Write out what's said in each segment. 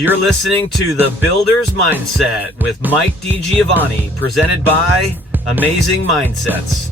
You're listening to The Builder's Mindset with Mike Di Giovanni, presented by Amazing Mindsets.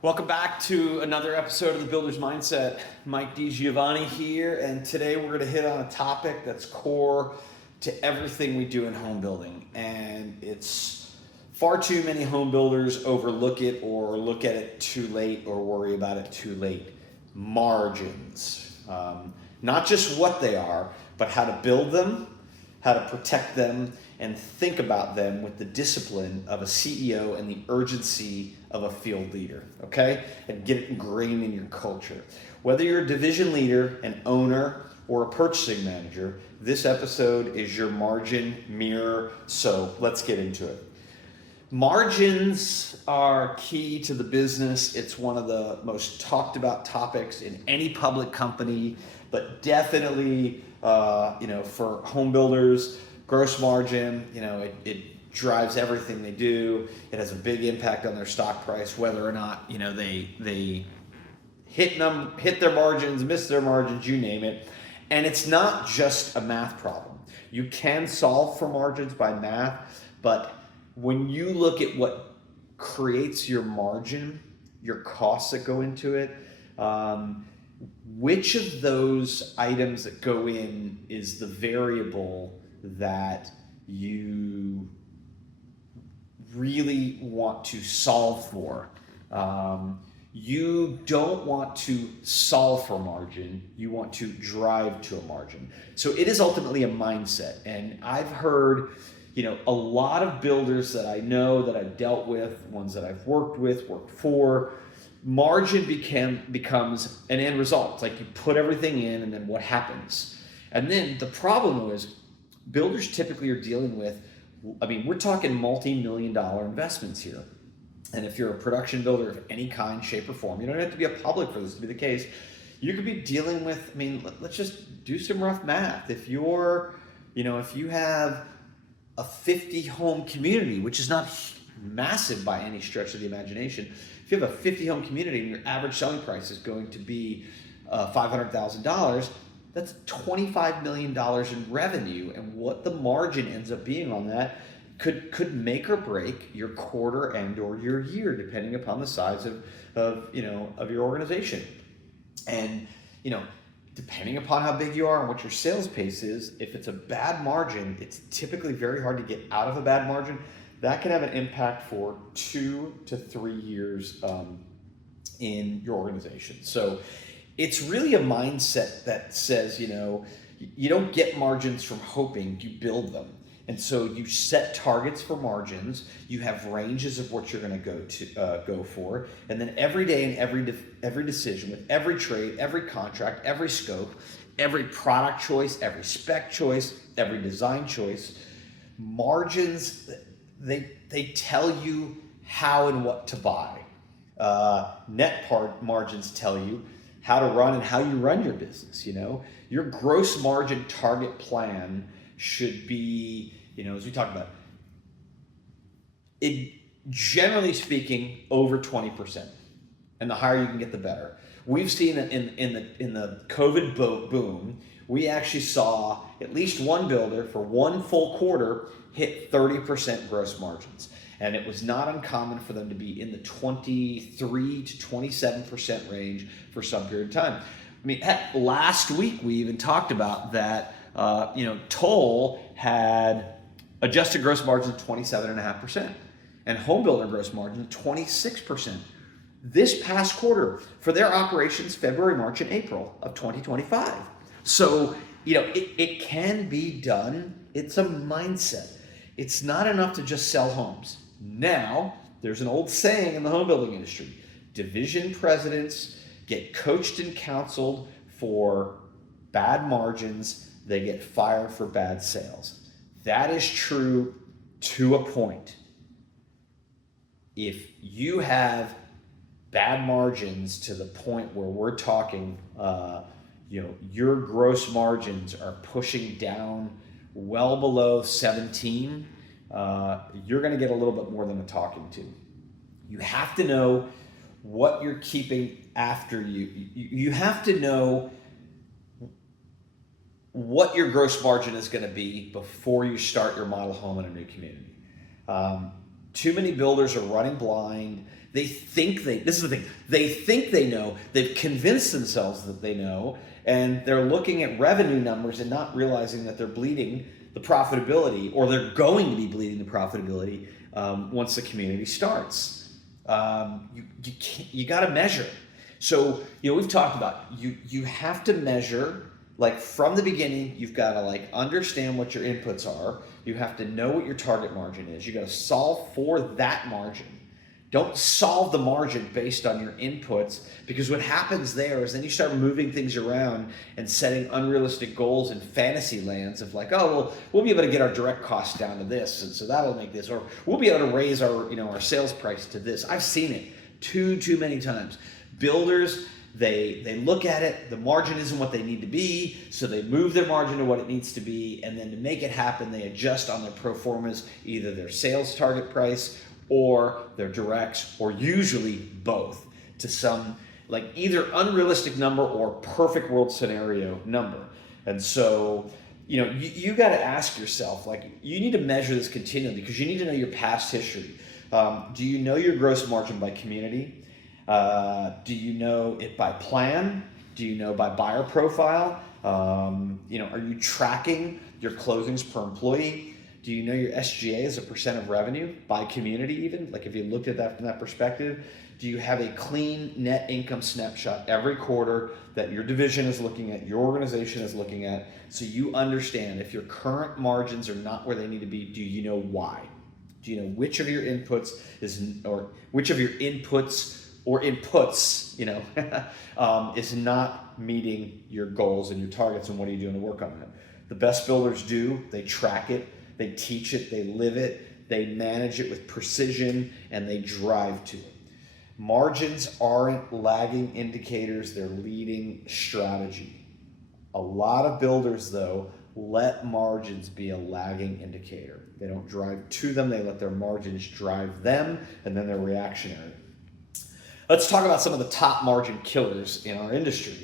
Welcome back to another episode of The Builder's Mindset. Mike Di Giovanni here, and today we're going to hit on a topic that's core to everything we do in home building, and it's far too many home builders overlook it or look at it too late or worry about it too late. Margins. Not just what they are, but how to build them, how to protect them, and think about them with the discipline of a CEO and the urgency of a field leader, okay? And get it ingrained in your culture. Whether you're a division leader, an owner, or a purchasing manager, this episode is your margin mirror, so let's get into it. Margins are key to the business. It's one of the most talked about topics in any public company, but definitely, for home builders, gross margin, it drives everything they do. It has a big impact on their stock price, whether or not, they hit their margins, miss their margins, you name it. And it's not just a math problem. You can solve for margins by math, but when you look at what creates your margin, your costs that go into it, which of those items that go in is the variable that you really want to solve for? You don't want to solve for margin, you want to drive to a margin. So it is ultimately a mindset. And I've heard a lot of builders that I know, that I've dealt with, ones that I've worked for, margin becomes an end result. It's like you put everything in and then what happens? And then the problem is builders typically are dealing with, we're talking multi-million-dollar investments here. And if you're a production builder of any kind, shape, or form, you don't have to be a public for this to be the case. You could be dealing with, let's just do some rough math. If you have a 50 home community, which is not massive by any stretch of the imagination. If you have a 50 home community and your average selling price is going to be $500,000, that's $25 million in revenue. And what the margin ends up being on that could make or break your quarter and or your year, depending upon the size of your organization. And, depending upon how big you are and what your sales pace is, if it's a bad margin, it's typically very hard to get out of a bad margin. That can have an impact for 2 to 3 years in your organization. So it's really a mindset that says, you don't get margins from hoping, you build them. And so you set targets for margins, you have ranges of what you're going to go for, and then every day in every decision, with every trade, every contract, every scope, every product choice, every spec choice, every design choice, margins, they tell you how and what to buy. Margins tell you how to run and how you run your business. Your gross margin target plan should be, as we talked about, it generally speaking over 20%, and the higher you can get, the better. We've seen that in the COVID boom, we actually saw at least one builder for one full quarter hit 30% gross margins, and it was not uncommon for them to be in the 23 to 27% range for some period of time. Last week we even talked about that. Toll had adjusted gross margin of 27.5% and home builder gross margin of 26%. This past quarter for their operations, February, March, and April of 2025. So, it can be done. It's a mindset. It's not enough to just sell homes. Now, there's an old saying in the home building industry: division presidents get coached and counseled for bad margins, they get fired for bad sales. That is true to a point. If you have bad margins to the point where we're talking, your gross margins are pushing down well below 17, you're going to get a little bit more than a talking to. You have to know what you're keeping after you have to know what your gross margin is going to be before you start your model home in a new community. Too many builders are running blind. This is the thing, they think they know, they've convinced themselves that they know, and they're looking at revenue numbers and not realizing that they're bleeding the profitability, or they're going to be bleeding the profitability once the community starts. You got to measure. So, we've talked about, you have to measure, like from the beginning. You've got to understand what your inputs are. You have to know what your target margin is. You got to solve for that margin. Don't solve the margin based on your inputs, because what happens there is then you start moving things around and setting unrealistic goals in fantasy lands of we'll be able to get our direct costs down to this, and so that'll make this, or we'll be able to raise our sales price to this. I've seen it too many times. Builders, they look at it, the margin isn't what they need to be, so they move their margin to what it needs to be, and then to make it happen, they adjust on their pro formas, either their sales target price or their directs, or usually both, to some either unrealistic number or perfect world scenario number. And so, you got to ask yourself, you need to measure this continually, because you need to know your past history. Do you know your gross margin by community? Do you know it by plan? Do you know by buyer profile? Are you tracking your closings per employee? Do you know your SGA as a percent of revenue by community even? If you looked at that from that perspective, do you have a clean net income snapshot every quarter that your division is looking at, your organization is looking at, so you understand if your current margins are not where they need to be, do you know why? Do you know which of your inputs is not meeting your goals and your targets, and what are you doing to work on that? The best builders do, they track it, they teach it, they live it, they manage it with precision, and they drive to it. Margins aren't lagging indicators, they're leading strategy. A lot of builders, though, let margins be a lagging indicator. They don't drive to them, they let their margins drive them, and then they're reactionary. Let's talk about some of the top margin killers in our industry.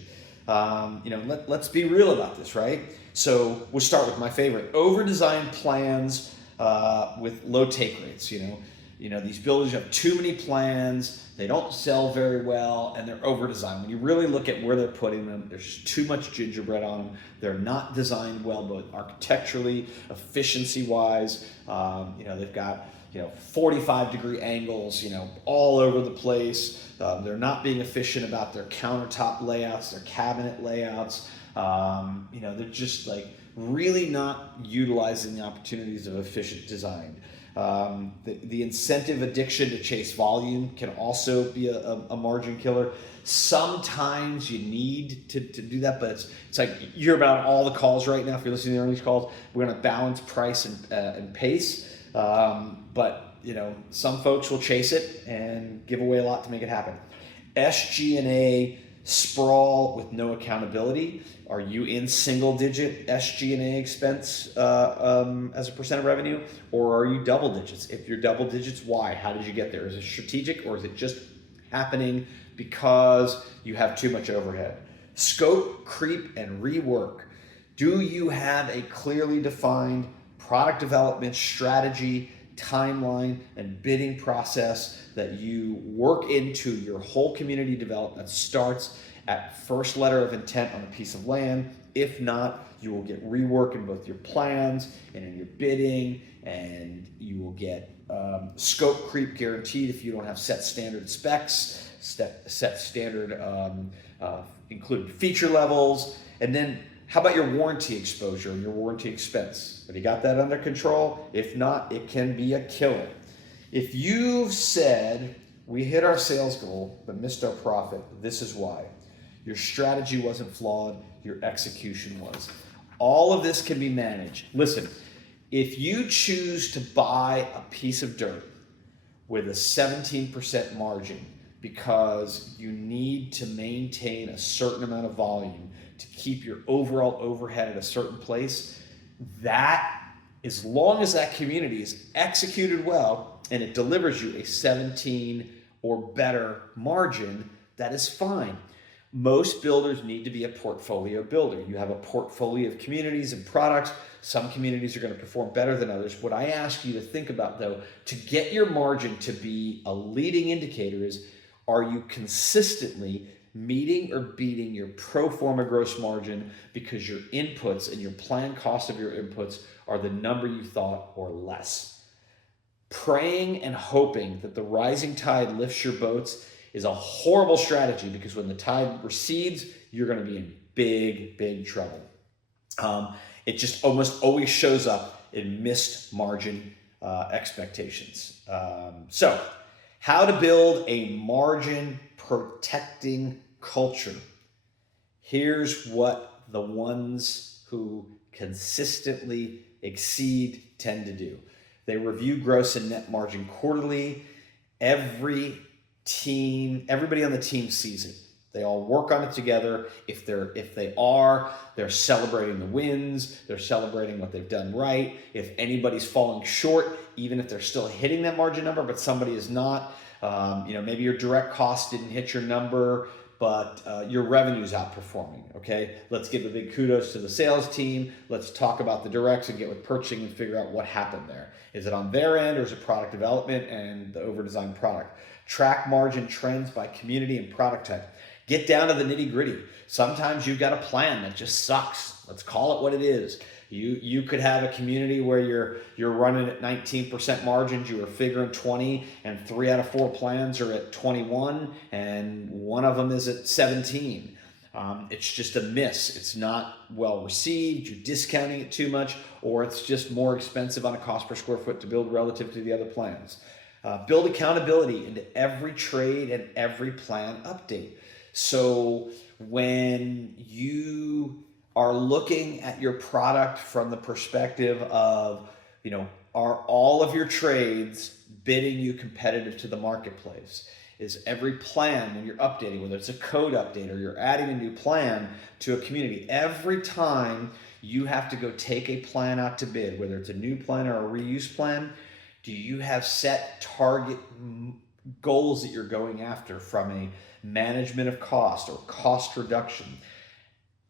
Let's be real about this, right? So we'll start with my favorite: over-designed plans with low take rates. These builders have too many plans, they don't sell very well, and they're over-designed. When you really look at where they're putting them, there's too much gingerbread on them. They're not designed well, both architecturally, efficiency-wise. They've got 45-degree angles, all over the place. They're not being efficient about their countertop layouts, their cabinet layouts. They're just really not utilizing the opportunities of efficient design. The incentive addiction to chase volume can also be a margin killer. Sometimes you need to do that, but it's you hear about all the calls right now. If you're listening to earnings calls, we're going to balance price and pace. But some folks will chase it and give away a lot to make it happen. SG&A sprawl with no accountability. Are you in single-digit SG&A expense as a percent of revenue, or are you double digits? If you're double digits, why? How did you get there? Is it strategic, or is it just happening because you have too much overhead? Scope, creep, and rework. Do you have a clearly defined product development strategy, timeline, and bidding process that you work into your whole community development that starts at first letter of intent on a piece of land? If not, you will get rework in both your plans and in your bidding, and you will get scope creep guaranteed if you don't have set standard specs, set standard included feature levels. And then how about your warranty exposure and your warranty expense? Have you got that under control? If not, it can be a killer. If you've said, we hit our sales goal but missed our profit, this is why. Your strategy wasn't flawed, your execution was. All of this can be managed. Listen, if you choose to buy a piece of dirt with a 17% margin because you need to maintain a certain amount of volume to keep your overall overhead at a certain place, that, as long as that community is executed well and it delivers you a 17 or better margin, that is fine. Most builders need to be a portfolio builder. You have a portfolio of communities and products. Some communities are going to perform better than others. What I ask you to think about, though, to get your margin to be a leading indicator is, are you consistently meeting or beating your pro forma gross margin because your inputs and your planned cost of your inputs are the number you thought or less? Praying and hoping that the rising tide lifts your boats is a horrible strategy, because when the tide recedes, you're going to be in big, big trouble. It just almost always shows up in missed margin expectations. So, how to build a margin protecting culture. Here's what the ones who consistently exceed tend to do. They review gross and net margin quarterly. Everybody on the team sees it. They all work on it together. If they're celebrating the wins, they're celebrating what they've done right. If anybody's falling short, even if they're still hitting that margin number, but somebody is not, maybe your direct cost didn't hit your number, but your revenue's outperforming, okay? Let's give a big kudos to the sales team. Let's talk about the directs and get with purchasing and figure out what happened there. Is it on their end, or is it product development and the over-designed product? Track margin trends by community and product type. Get down to the nitty-gritty. Sometimes you've got a plan that just sucks. Let's call it what it is. You could have a community where you're running at 19% margins, you are figuring 20, and 3 out of 4 plans are at 21, and one of them is at 17. It's just a miss. It's not well received, you're discounting it too much, or it's just more expensive on a cost per square foot to build relative to the other plans. Build accountability into every trade and every plan update. So when you are looking at your product from the perspective of, are all of your trades bidding you competitive to the marketplace? Is every plan, when you're updating, whether it's a code update or you're adding a new plan to a community, every time you have to go take a plan out to bid, whether it's a new plan or a reuse plan, do you have set target goals that you're going after from a management of cost or cost reduction?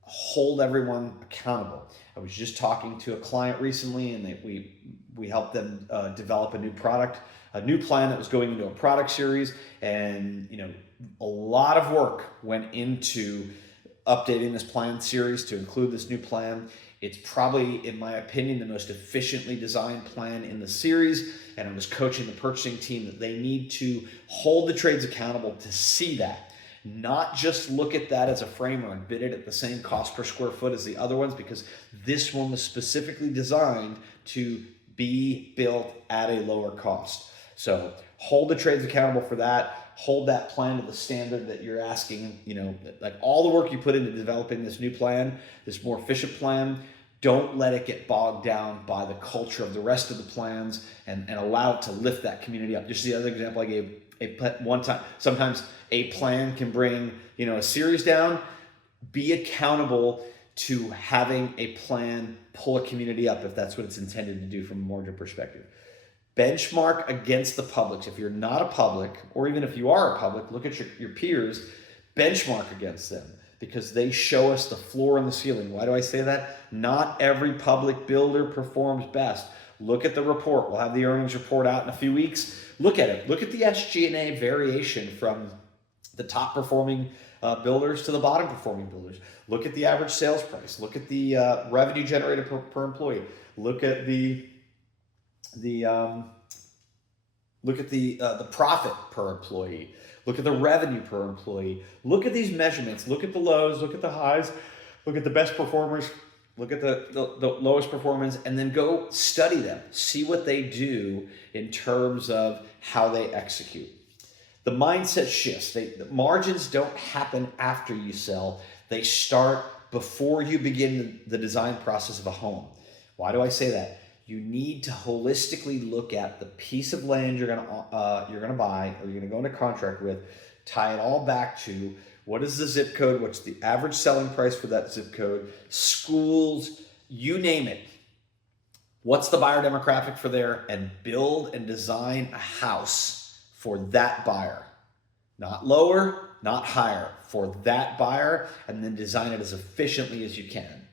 Hold everyone accountable. I was just talking to a client recently, and we helped them develop a new product, a new plan that was going into a product series, and a lot of work went into updating this plan series to include this new plan. It's probably, in my opinion, the most efficiently designed plan in the series, and I was coaching the purchasing team that they need to hold the trades accountable to see that. Not just look at that as a framer and bid it at the same cost per square foot as the other ones, because this one was specifically designed to be built at a lower cost. So hold the trades accountable for that. Hold that plan to the standard that you're asking, like all the work you put into developing this new plan, this more efficient plan. Don't let it get bogged down by the culture of the rest of the plans, and allow it to lift that community up. Just the other example I gave, one time, sometimes a plan can bring a series down. Be accountable to having a plan pull a community up if that's what it's intended to do from a margin perspective. Benchmark against the publics. If you're not a public, or even if you are a public, look at your peers, benchmark against them, because they show us the floor and the ceiling. Why do I say that? Not every public builder performs best. Look at the report. We'll have the earnings report out in a few weeks. Look at it. Look at the SG&A variation from the top performing builders to the bottom performing builders. Look at the average sales price. Look at the revenue generated per employee. Look at the profit per employee. Look at the revenue per employee. Look at these measurements. Look at the lows. Look at the highs. Look at the best performers. Look at the lowest performance, and then go study them. See what they do in terms of how they execute. The mindset shifts. The margins don't happen after you sell. They start before you begin the design process of a home. Why do I say that? You need to holistically look at the piece of land you're gonna buy, or you're gonna go into contract with. Tie it all back to what is the zip code, what's the average selling price for that zip code, schools, you name it. What's the buyer demographic for there, and build and design a house for that buyer. not lower, not higher, for that buyer, and then design it as efficiently as you can.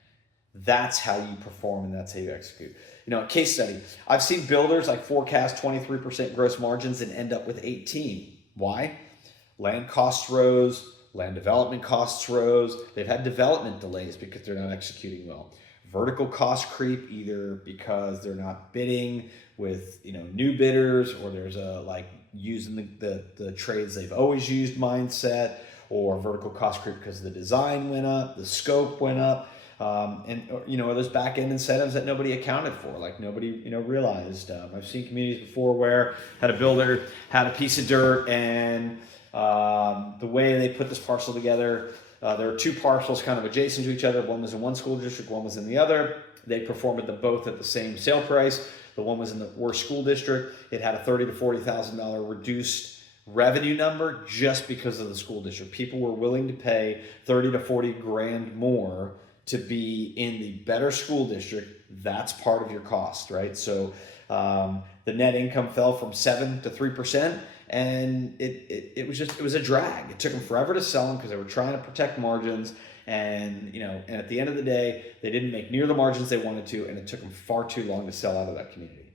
That's how you perform, and that's how you execute. A case study. I've seen builders like forecast 23% gross margins and end up with 18. Why? Land costs rose, land development costs rose. They've had development delays because they're not executing well. Vertical cost creep, either because they're not bidding with new bidders, or there's a using the trades they've always used mindset, or vertical cost creep because the design went up, the scope went up. Or those back end incentives that nobody accounted for, nobody realized. I've seen communities before where had a builder had a piece of dirt, and the way they put this parcel together, there are two parcels kind of adjacent to each other. One was in one school district, one was in the other. They performed them both at the same sale price. The one was in the worst school district. It had a $30,000 to $40,000 reduced revenue number just because of the school district. People were willing to pay 30 to 40 grand more to be in the better school district. That's part of your cost, right? So the net income fell from 7 to 3%, and it was a drag. It took them forever to sell them because they were trying to protect margins, and at the end of the day, they didn't make near the margins they wanted to, and it took them far too long to sell out of that community.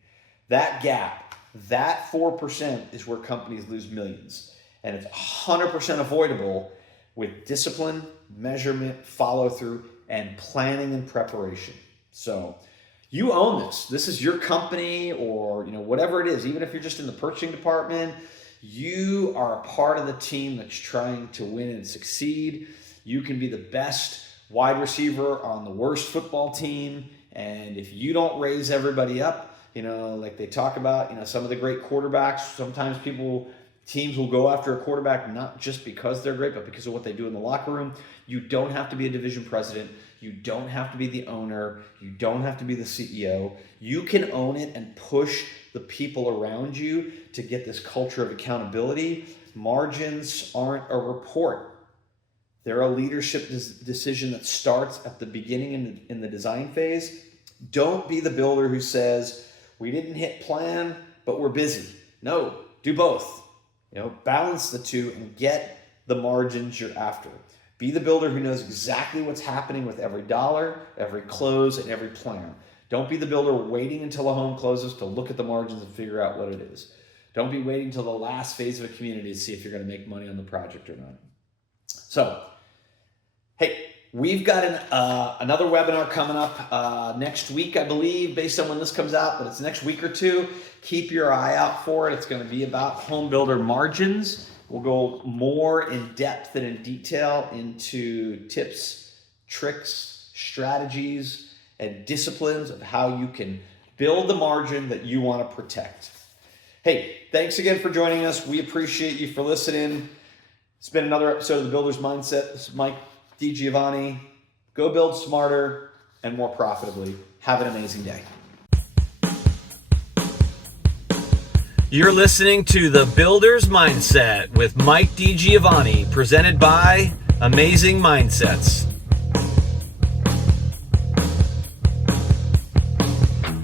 That gap, that 4% is where companies lose millions, and it's 100% avoidable with discipline, measurement, follow through, and planning and preparation. So you own this. This is your company, or whatever it is. Even if you're just in the purchasing department, you are a part of the team that's trying to win and succeed. You can be the best wide receiver on the worst football team, and if you don't raise everybody up, like they talk about, some of the great quarterbacks, sometimes teams will go after a quarterback not just because they're great, but because of what they do in the locker room. You don't have to be a division president. You don't have to be the owner. You don't have to be the CEO. You can own it and push the people around you to get this culture of accountability. Margins aren't a report. They're a leadership decision that starts at the beginning in the design phase. Don't be the builder who says, we didn't hit plan, but we're busy. No, do both. Balance the two and get the margins you're after. Be the builder who knows exactly what's happening with every dollar, every close, and every plan. Don't be the builder waiting until a home closes to look at the margins and figure out what it is. Don't be waiting until the last phase of a community to see if you're going to make money on the project or not. So, hey, we've got another webinar coming up next week, I believe, based on when this comes out, but it's next week or two. Keep your eye out for it. It's going to be about home builder margins. We'll go more in depth and in detail into tips, tricks, strategies, and disciplines of how you can build the margin that you want to protect. Hey, thanks again for joining us. We appreciate you for listening. It's been another episode of The Builder's Mindset. This is Mike Di Giovanni. Go build smarter and more profitably. Have an amazing day. You're listening to The Builder's Mindset with Mike Di Giovanni, presented by Amazing Mindsets.